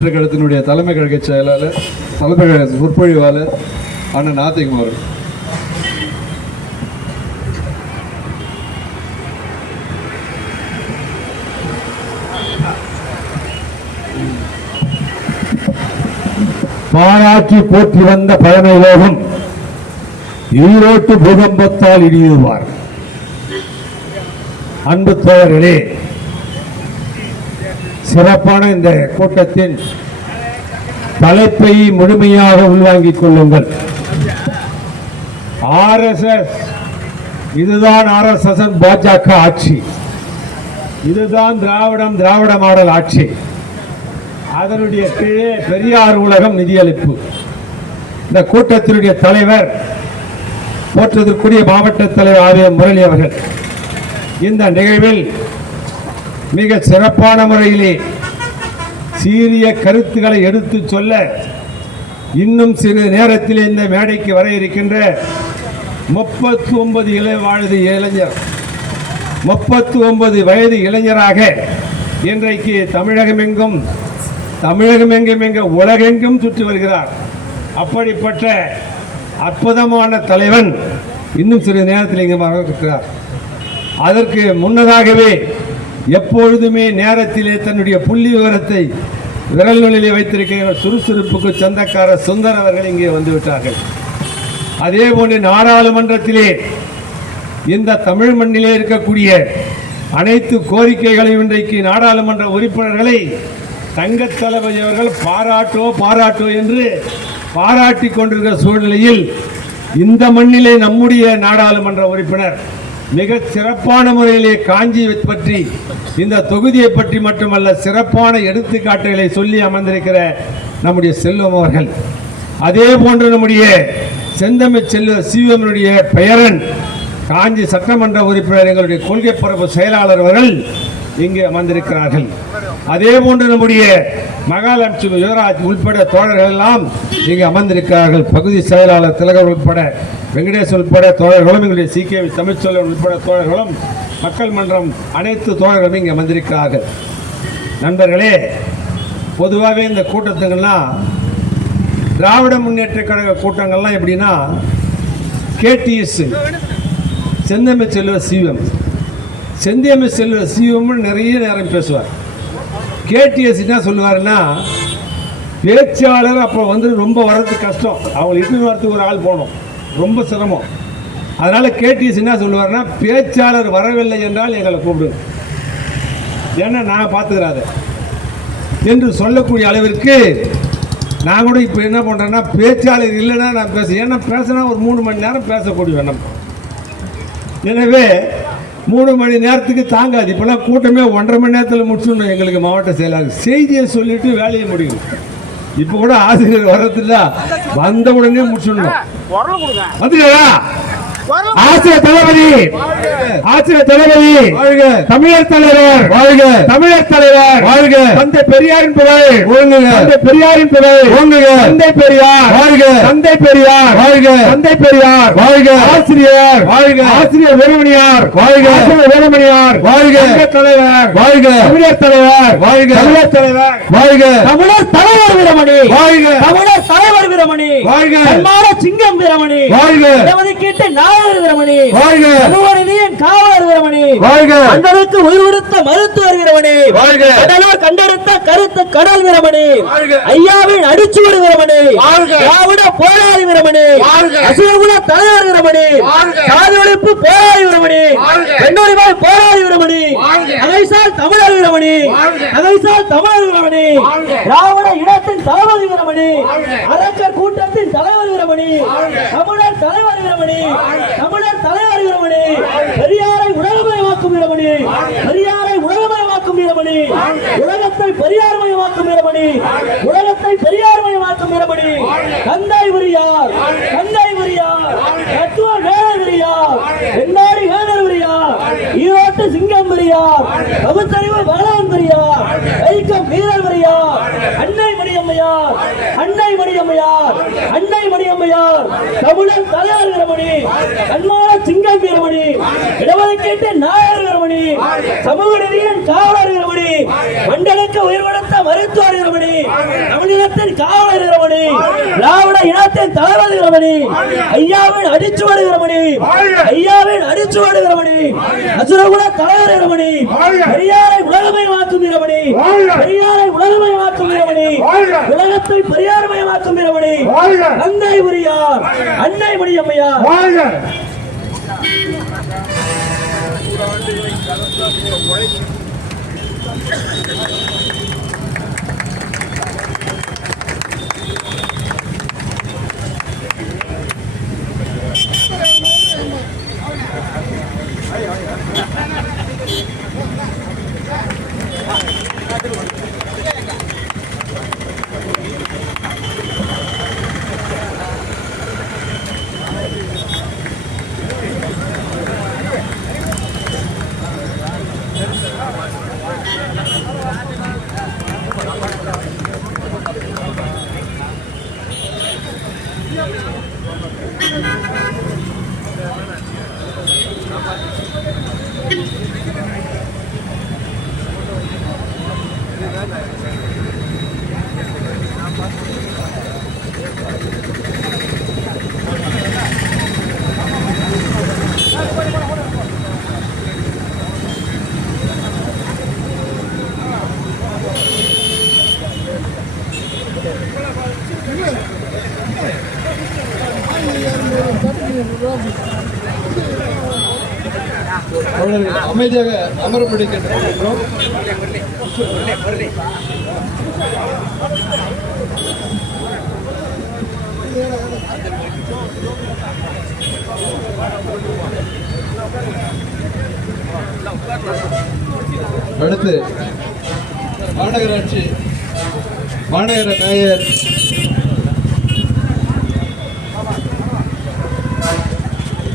கழகத்தினுடைய தலைமை கழக செயலாளர், தலைமை கழக சொற்பொழிவாளர் அண்ணன் நாத்திகுமார். பாராட்டி போற்றி வந்த பழமை லோகம் ஈரோட்டு பூகம்பத்தால் இடியுவார். அன்பு தோழர்களே, சிறப்பான இந்த கூட்டத்தின் தலைப்பை முழுமையாக உள்வாங்கிக் கொள்ளுங்கள். ஆர்எஸ்எஸ், இதுதான் ஆர்எஸ்எஸ் பாஜக ஆட்சி, இதுதான் திராவிட மாடல் ஆட்சி. அதனுடைய கீழே பெரியார் உலகம் நிதியளிப்பு. இந்த கூட்டத்தினுடைய தலைவர், போற்றதற்குரிய மாவட்ட தலைவர் ஆர் முரளி அவர்கள் இந்த நிகழ்வில் மிக சிறப்பான முறையிலே சீரிய கருத்துக்களை எடுத்து சொல்ல இன்னும் சிறு நேரத்தில் இந்த மேடைக்கு வர இருக்கின்ற 39 வயது இளைஞராக இன்றைக்கு தமிழகமெங்கும் உலகெங்கும் சுற்றி வருகிறார். அப்படிப்பட்ட அற்புதமான தலைவன் இன்னும் சிறு நேரத்தில் இங்கே இருக்கிறார். அதற்கு முன்னதாகவே எப்பொழுதுமே நேரத்திலே தன்னுடைய புள்ளி விவரத்தை விரல்களிலே வைத்திருக்கிற சுறுசுறுப்புக்கு சொந்தக்காரர் சுந்தர் அவர்கள் இங்கே வந்துவிட்டார்கள். அதே போன்று நாடாளுமன்றத்திலே இந்த தமிழ் மண்ணிலே இருக்கக்கூடிய அனைத்து கோரிக்கைகளையும் இன்றைக்கு நாடாளுமன்ற உறுப்பினர்களை தங்க தளபதி அவர்கள் பாராட்டோ என்று பாராட்டி கொண்டிருக்கிற சூழ்நிலையில் இந்த மண்ணிலே நம்முடைய நாடாளுமன்ற உறுப்பினர் மிக சிறப்பான முறையிலே காஞ்சி பற்றி, இந்த தொகுதியை பற்றி மட்டுமல்ல சிறப்பான எடுத்துக்காட்டுகளை சொல்லி அமர்ந்திருக்கிற நம்முடைய செல்வம் அவர்கள், அதே போன்று நம்முடைய செந்தமிழ் செல்வ சிவனுடைய பெயரன் காஞ்சி சட்டமன்ற உறுப்பினர் எங்களுடைய கொள்கை பரப்பு செயலாளர் அவர்கள் இங்கே அமர்ந்திருக்கிறார்கள். அதே போன்று நம்முடைய மகாலட்சுமி யுவராஜ் உள்பட தோழர்கள் எல்லாம் இங்கே அமர்ந்திருக்கிறார்கள். பகுதி செயலாளர் திலகர் உட்பட, வெங்கடேஷ் உட்பட தோழர்களும், எங்களுடைய CK தமிழ்ச்செல்வன் உட்பட தோழர்களும், மக்கள் மன்றம் அனைத்து தோழர்களும் இங்கே அமர்ந்திருக்கிறார்கள். நண்பர்களே, பொதுவாகவே இந்த கூட்டத்துங்கள்லாம் திராவிட முன்னேற்ற கழக கூட்டங்கள்லாம் எப்படின்னா, KTS செந்தமிழ் செல்வ சிவம் நிறைய நேரம் பேசுவார். KTS என்ன சொல்லுவாருன்னா, பேச்சாளர் அப்போ ரொம்ப வர்றது கஷ்டம், அவங்க இட்டு வரத்துக்கு ஒரு ஆள் போகணும், ரொம்ப சிரமம். அதனால் KTS என்ன சொல்லுவாருன்னா, பேச்சாளர் வரவில்லை என்றால் எங்களை கூப்பிடுங்க, ஏன்னா நான் பார்த்துக்கிறாத என்று சொல்லக்கூடிய அளவிற்கு நான் கூட இப்போ என்ன பண்ணுறேன்னா, பேச்சாளர் இல்லைன்னா நான் ஏன்னா பேசினா ஒரு 3 மணி நேரம் பேசக்கூடிய நம்ம. எனவே 3 மணி நேரத்துக்கு தாங்காது. இப்போலாம் கூட்டமே 1.5 மணி நேரத்தில் முடிச்சுடணும். எங்களுக்கு மாவட்ட செயலாளர் செய்தியை சொல்லிட்டு வேலையை முடியும். இப்போ கூட ஆசிரியர் வர்றதில்ல, வந்த உடனே முடிச்சுடணும். வந்துடா ஆசிரியர் தளபதி வாழ்க, தமிழர் தலைவர் வாழ்க, தமிழர் தலைவர் வாழ்க, தந்தை பெரியாரின் புகழ் ஓங்குக, தந்தை பெரியாரின் புகழ் ஓங்குக, தந்தை பெரியார் வாழ்க, தந்தை பெரியார் வாழ்க, தந்தை பெரியார் வாழ்க, ஆசிரியர் வாழ்க, ஆசிரியர் வீரமணியார் வாழ்க, ஆசிரியர் வீரமணியார் வாழ்க, தலைவர் வாழ்க, தமிழர் தலைவர் வாழ்க, தமிழர் தலைவர் வாழ்க, தமிழர் தலைவர் வீரமணி வாழ்க, தமிழர் தலைவர் வீரமணி வாழ்க, சிங்கம் வீரமணி வாழ்க, கேட்டு வீரமணி வாழ்க, சமூகநீதியின் காவலர் வீரமணி வாழ்க, அந்தளவுக்கு உயிர் கொடுத்த மருத்துவர் வீரமணி வாழ்க, கடலூர் கண்டெடுத்த கருத்து கடல் வீரமணி வாழ்க, ஐயாவின் அடிச்சுவடு வீரமணி வாழ்க, திராவிட போராளி வீரமணி வாழ்க, அசுரகுல தலைவர் வீரமணி வாழ்க, சாதி ஒழிப்பு போராளி வீரமணி வாழ்க, பெண்ணுரிமை போராளி வீரமணி வாழ்க, அகைசால் தமிழர் வீரமணி வாழ்க, அகைசால் தமிழர் வீரமணி வாழ்க, திராவிட இனத்தின் தளபதி வீரமணி வாழ்க, அரக்கர் கூட்டத்தின் தலைவர் வீரமணி வாழ்க, தமிழர் தலைவர் வீரமணி தமிழர் தலைவர் வீரமணி, பெரியாரை உலகமயமாக்கும் வீரமணி, பெரியாரை உலகமயமாக்கும் வீரமணி, உலகத்தை பெரியார்மயமாக்கும் வீரமணி, உலகத்தை பெரியார்மயமாக்கும் வீரமணி, தந்தை பெரியார், தந்தை பெரியார், தத்துவ வேலை பெரியார், என்னாடி வேதர் பெரியார், ஈரோட்டு சிங்கம் பெரியார், பகுத்தறிவு பகவான் பெரியார், ஐக்கம் வீரர் பெரியார், அன்னை மணியம்மையார், அன்னை மணியம்மையார், அன்னை மணியம்மையார், தமிழர் தலைவர் வீரமணி, அன்மான சிங்கம் வீரமணி, இடஒதுக்கீட்டு நாயர் வீரமணி, சமூக நீதியின் காவலர் வீரமணி, மண்டலுக்கு உயிர் கொடுத்த மருத்துவர் வீரமணி, தமிழினத்தின் காவலர் வீரமணி, திராவிட இனத்தின் தளபதி வீரமணி, ஐயாவின் அடிச்சுவடு வீரமணி, ஐயாவின் அடிச்சுவடு வீரமணி, அசுரகுல தலைவர் வீரமணி, பெரியாரை உலகமயமாக்கும் வீரமணி, பெரியாரை உலகமயமாக்கும் வீரமணி, உலகத்தை பெரியார்மயமாக்கும் வீரமணி, தந்தை பெரியார், அன்னை மணியம்மையார். அமைதியாக அமரப்படி கேட்டுக்கொள்கிறோம். அடுத்து மாநகராட்சி மாநகர மேயர்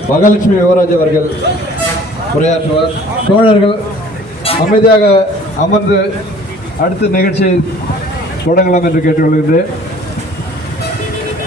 மகாலட்சுமி யுவராஜ் அவர்கள் உரையாற்றுவார். தோழர்கள் அமைதியாக அமர்ந்து அடுத்த நிகழ்ச்சியை தொடங்கலாம் என்று கேட்டுக்கொள்கிறேன்.